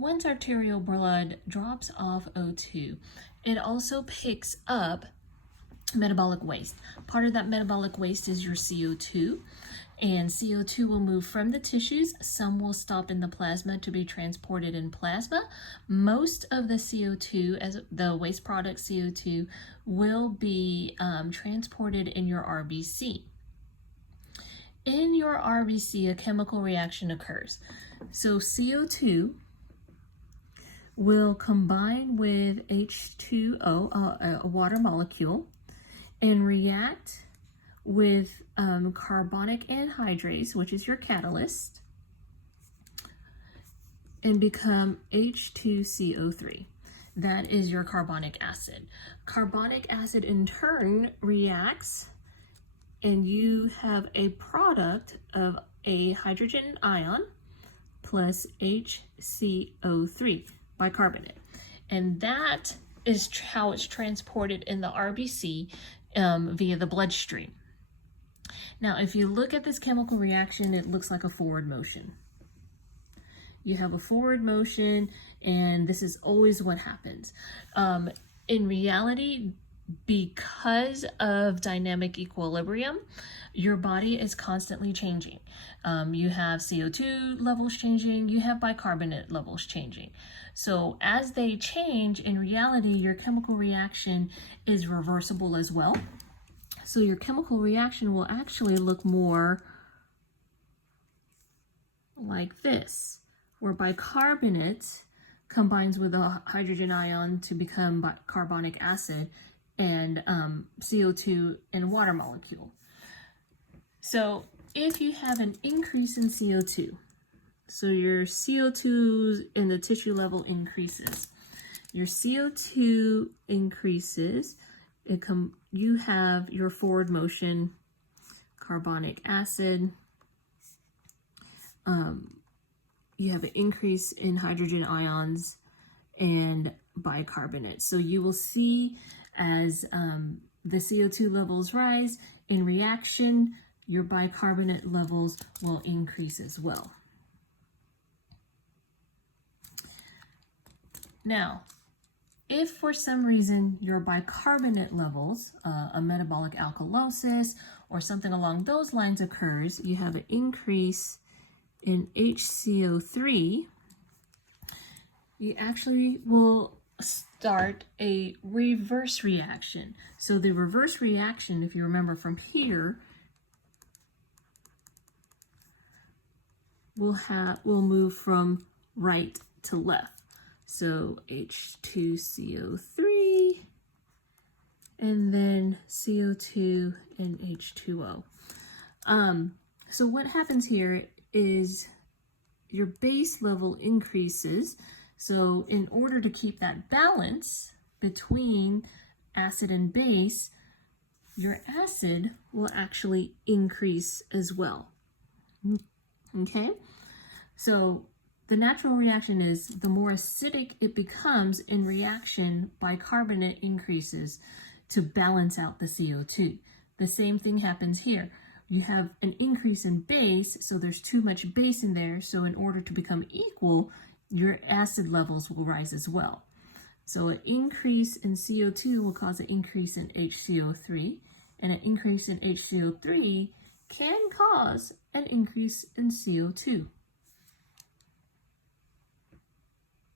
once arterial blood drops off O2, it also picks up metabolic waste. Part of that metabolic waste is your CO2, and CO2 will move from the tissues. Some will stop in the plasma to be transported in plasma. Most of the CO2, as the waste product CO2, will be transported in your RBC. In your RBC, a chemical reaction occurs. So CO2 will combine with H2O, a water molecule, and react with carbonic anhydrase, which is your catalyst, and become H2CO3. That is your carbonic acid. Carbonic acid in turn reacts, and you have a product of a hydrogen ion plus HCO3, bicarbonate. And that is how it's transported in the RBC via the bloodstream. Now, if you look at this chemical reaction, it looks like a forward motion. You have a forward motion, and this is always what happens. In reality, because of dynamic equilibrium, your body is constantly changing. You have CO2 levels changing, you have bicarbonate levels changing. So as they change, in reality, your chemical reaction is reversible as well. So your chemical reaction will actually look more like this, where bicarbonate combines with a hydrogen ion to become carbonic acid, and CO2 and water molecule. So if you have an increase in CO2, so your CO2 in the tissue level increases, your CO2 increases, you have your forward motion, carbonic acid, you have an increase in hydrogen ions and bicarbonate. So you will see as the CO2 levels rise, in reaction, your bicarbonate levels will increase as well. Now, if for some reason your bicarbonate levels, a metabolic alkalosis or something along those lines occurs, you have an increase in HCO3, you actually will start a reverse reaction. So the reverse reaction, if you remember from here, will move from right to left. So H2CO3, and then CO2 and H2O. So what happens here is your base level increases. So in order to keep that balance between acid and base, your acid will actually increase as well. Okay? So the natural reaction is the more acidic it becomes in reaction, bicarbonate increases to balance out the CO2. The same thing happens here. You have an increase in base, so there's too much base in there, so in order to become equal, your acid levels will rise as well. So an increase in CO2 will cause an increase in HCO3, and an increase in HCO3 can cause an increase in CO2.